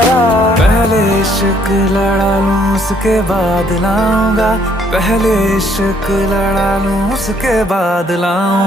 पहले इश्क लड़ा लूं उसके बाद लाऊंगा, पहले इश्क लड़ा लूं उसके बाद लाऊं।